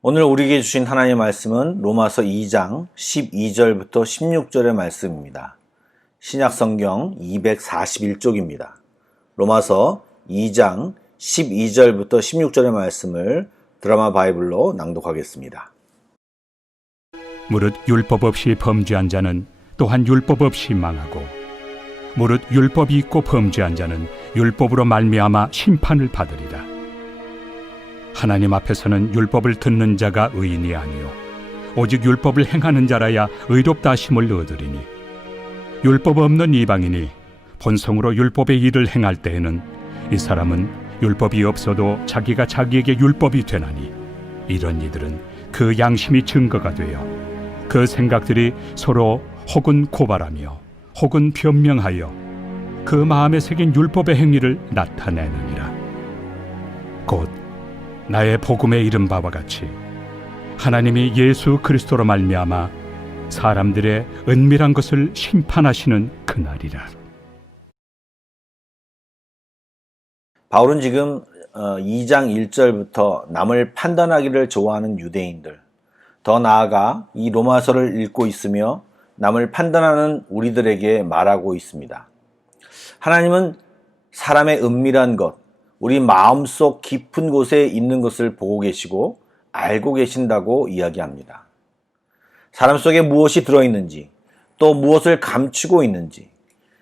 오늘 우리에게 주신 하나님의 말씀은 로마서 2장 12절부터 16절의 말씀입니다. 신약성경 241쪽입니다. 로마서 2장 12절부터 16절의 말씀을 드라마 바이블로 낭독하겠습니다. 무릇 율법 없이 범죄한 자는 또한 율법 없이 망하고, 무릇 율법이 있고 범죄한 자는 율법으로 말미암아 심판을 받으리라. 하나님 앞에서는 율법을 듣는 자가 의인이 아니요 오직 율법을 행하는 자라야 의롭다 하심을 얻으리니, 율법 없는 이방인이 본성으로 율법의 일을 행할 때에는 이 사람은 율법이 없어도 자기가 자기에게 율법이 되나니, 이런 이들은 그 양심이 증거가 되어 그 생각들이 서로 혹은 고발하며 혹은 변명하여 그 마음에 새긴 율법의 행위를 나타내느니라. 곧 나의 복음에 이른 바와 같이 하나님이 예수 그리스도로 말미암아 사람들의 은밀한 것을 심판하시는 그날이라. 바울은 지금 2장 1절부터 남을 판단하기를 좋아하는 유대인들, 더 나아가 이 로마서를 읽고 있으며 남을 판단하는 우리들에게 말하고 있습니다. 하나님은 사람의 은밀한 것, 우리 마음속 깊은 곳에 있는 것을 보고 계시고 알고 계신다고 이야기합니다. 사람 속에 무엇이 들어있는지, 또 무엇을 감추고 있는지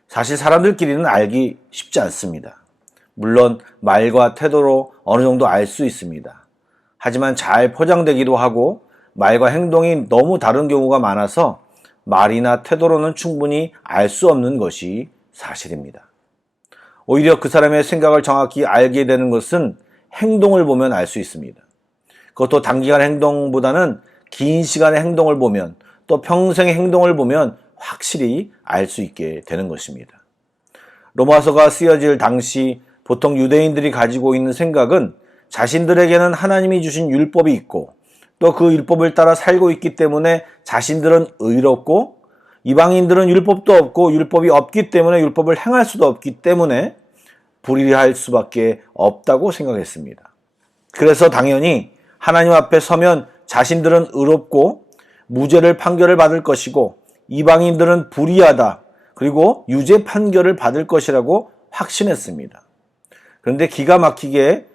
사실 사람들끼리는 알기 쉽지 않습니다. 물론 말과 태도로 어느 정도 알 수 있습니다. 하지만 잘 포장되기도 하고 말과 행동이 너무 다른 경우가 많아서 말이나 태도로는 충분히 알 수 없는 것이 사실입니다. 오히려 그 사람의 생각을 정확히 알게 되는 것은 행동을 보면 알 수 있습니다. 그것도 단기간 행동보다는 긴 시간의 행동을 보면, 또 평생의 행동을 보면 확실히 알 수 있게 되는 것입니다. 로마서가 쓰여질 당시 보통 유대인들이 가지고 있는 생각은 자신들에게는 하나님이 주신 율법이 있고 또 그 율법을 따라 살고 있기 때문에 자신들은 의롭고, 이방인들은 율법도 없고 율법이 없기 때문에 율법을 행할 수도 없기 때문에 불의할 수밖에 없다고 생각했습니다. 그래서 당연히 하나님 앞에 서면 자신들은 의롭고 무죄를 판결을 받을 것이고 이방인들은 불의하다, 그리고 유죄 판결을 받을 것이라고 확신했습니다. 그런데 기가 막히게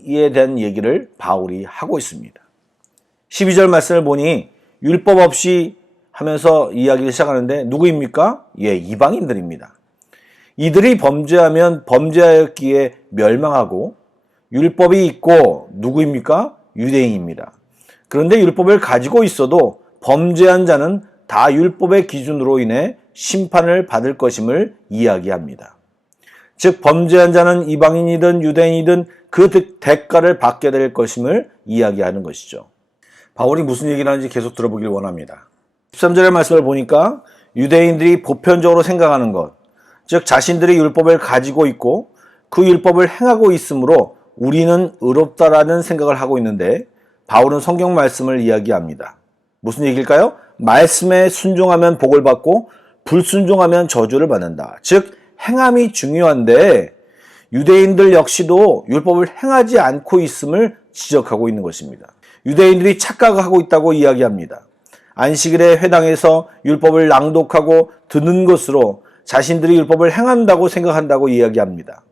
이에 대한 얘기를 바울이 하고 있습니다. 12절 말씀을 보니 율법 없이 하면서 이야기를 시작하는데 누구입니까? 이방인들입니다. 이들이 범죄하면 범죄하였기에 멸망하고 율법이 있고 누구입니까? 유대인입니다. 그런데 율법을 가지고 있어도 범죄한 자는 다 율법의 기준으로 인해 심판을 받을 것임을 이야기합니다. 즉 범죄한 자는 이방인이든 유대인이든 그 대가를 받게 될 것임을 이야기하는 것이죠. 바울이 무슨 얘기를 하는지 계속 들어보길 원합니다. 13절의 말씀을 보니까 유대인들이 보편적으로 생각하는 것, 즉 자신들이 율법을 가지고 있고 그 율법을 행하고 있으므로 우리는 의롭다라는 생각을 하고 있는데 바울은 성경 말씀을 이야기합니다. 무슨 얘기일까요? 말씀에 순종하면 복을 받고 불순종하면 저주를 받는다. 즉 행함이 중요한데 유대인들 역시도 율법을 행하지 않고 있음을 지적하고 있는 것입니다. 유대인들이 착각하고 있다고 이야기합니다. 안식일에 회당에서 율법을 낭독하고 듣는 것으로 자신들이 율법을 행한다고 생각한다고 이야기합니다.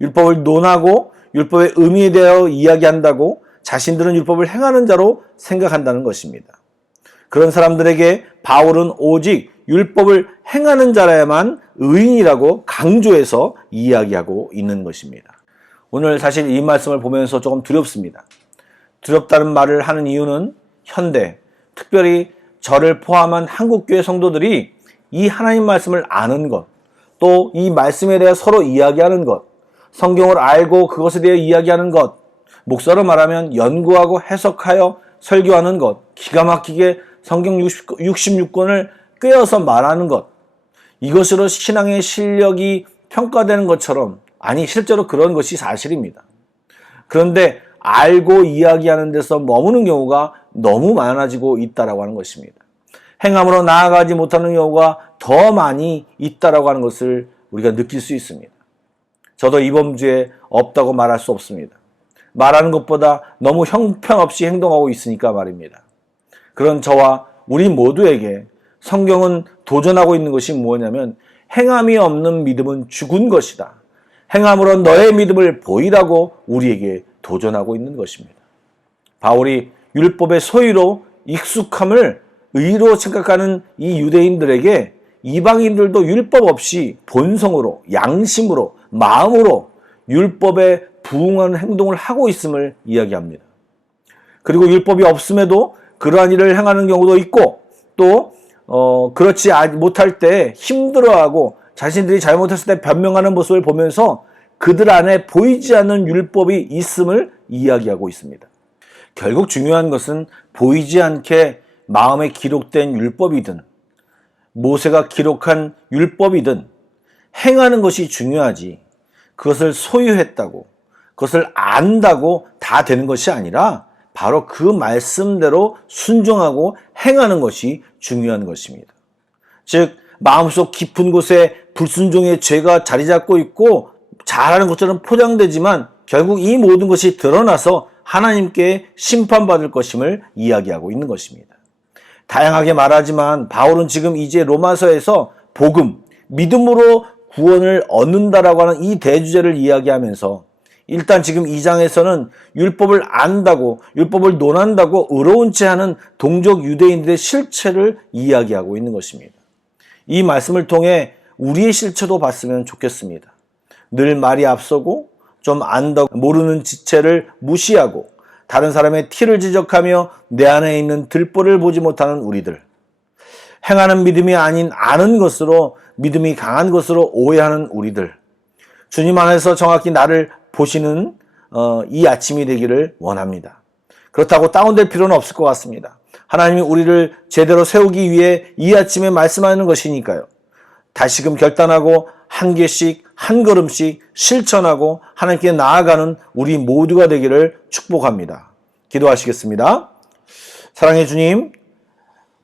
율법을 논하고 율법의 의미에 대하여 이야기한다고 자신들은 율법을 행하는 자로 생각한다는 것입니다. 그런 사람들에게 바울은 오직 율법을 행하는 자라야만 의인이라고 강조해서 이야기하고 있는 것입니다. 오늘 사실 이 말씀을 보면서 조금 두렵습니다. 두렵다는 말을 하는 이유는 현대, 특별히 저를 포함한 한국교회 성도들이 이 하나님 말씀을 아는 것, 또 이 말씀에 대해 서로 이야기하는 것, 성경을 알고 그것에 대해 이야기하는 것, 목사로 말하면 연구하고 해석하여 설교하는 것, 기가 막히게 성경 66권을 꿰어서 말하는 것, 이것으로 신앙의 실력이 평가되는 것처럼, 아니 실제로 그런 것이 사실입니다. 그런데 알고 이야기하는 데서 머무는 경우가 너무 많아지고 있다라고 하는 것입니다. 행함으로 나아가지 못하는 경우가 더 많이 있다라고 하는 것을 우리가 느낄 수 있습니다. 저도 이번 주에 없다고 말할 수 없습니다. 말하는 것보다 너무 형편없이 행동하고 있으니까 말입니다. 그런 저와 우리 모두에게 성경은 도전하고 있는 것이 무엇이냐면 행함이 없는 믿음은 죽은 것이다. 행함으로 너의 믿음을 보이라고 우리에게 도전하고 있는 것입니다. 바울이 율법의 소위로 익숙함을 의로 생각하는 이 유대인들에게 이방인들도 율법 없이 본성으로, 양심으로, 마음으로 율법에 부응하는 행동을 하고 있음을 이야기합니다. 그리고 율법이 없음에도 그러한 일을 행하는 경우도 있고 또 그렇지 못할 때 힘들어하고 자신들이 잘못했을 때 변명하는 모습을 보면서 그들 안에 보이지 않는 율법이 있음을 이야기하고 있습니다. 결국 중요한 것은 보이지 않게 마음에 기록된 율법이든 모세가 기록한 율법이든 행하는 것이 중요하지 그것을 소유했다고 그것을 안다고 다 되는 것이 아니라 바로 그 말씀대로 순종하고 행하는 것이 중요한 것입니다. 즉 마음속 깊은 곳에 불순종의 죄가 자리 잡고 있고 잘하는 것처럼 포장되지만 결국 이 모든 것이 드러나서 하나님께 심판받을 것임을 이야기하고 있는 것입니다. 다양하게 말하지만 바울은 지금 이제 로마서에서 복음, 믿음으로 구원을 얻는다라고 하는 이 대주제를 이야기하면서 일단 지금 2장에서는 율법을 안다고, 율법을 논한다고 의로운 채 하는 동족 유대인들의 실체를 이야기하고 있는 것입니다. 이 말씀을 통해 우리의 실체도 봤으면 좋겠습니다. 늘 말이 앞서고 좀 안다고 모르는 지체를 무시하고 다른 사람의 티를 지적하며 내 안에 있는 들보를 보지 못하는 우리들. 행하는 믿음이 아닌 아는 것으로 믿음이 강한 것으로 오해하는 우리들. 주님 안에서 정확히 나를 보시는 이 아침이 되기를 원합니다. 그렇다고 다운될 필요는 없을 것 같습니다. 하나님이 우리를 제대로 세우기 위해 이 아침에 말씀하는 것이니까요. 다시금 결단하고 한 개씩 한 걸음씩 실천하고 하나님께 나아가는 우리 모두가 되기를 축복합니다. 기도하시겠습니다. 사랑의 주님,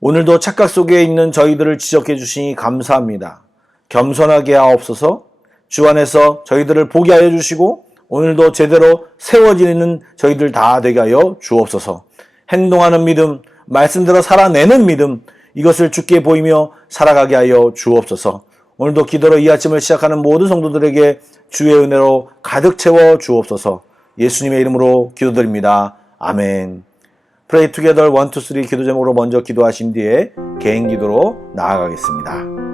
오늘도 착각 속에 있는 저희들을 지적해 주시니 감사합니다. 겸손하게 하옵소서. 주 안에서 저희들을 보게 하여 주시고 오늘도 제대로 세워지는 저희들 다 되게 하여 주옵소서. 행동하는 믿음, 말씀대로 살아내는 믿음, 이것을 주께 보이며 살아가게 하여 주옵소서. 오늘도 기도로 이 아침을 시작하는 모든 성도들에게 주의 은혜로 가득 채워 주옵소서. 예수님의 이름으로 기도드립니다. 아멘. Pray together 1, 2, 3 기도 제목으로 먼저 기도하신 뒤에 개인 기도로 나아가겠습니다.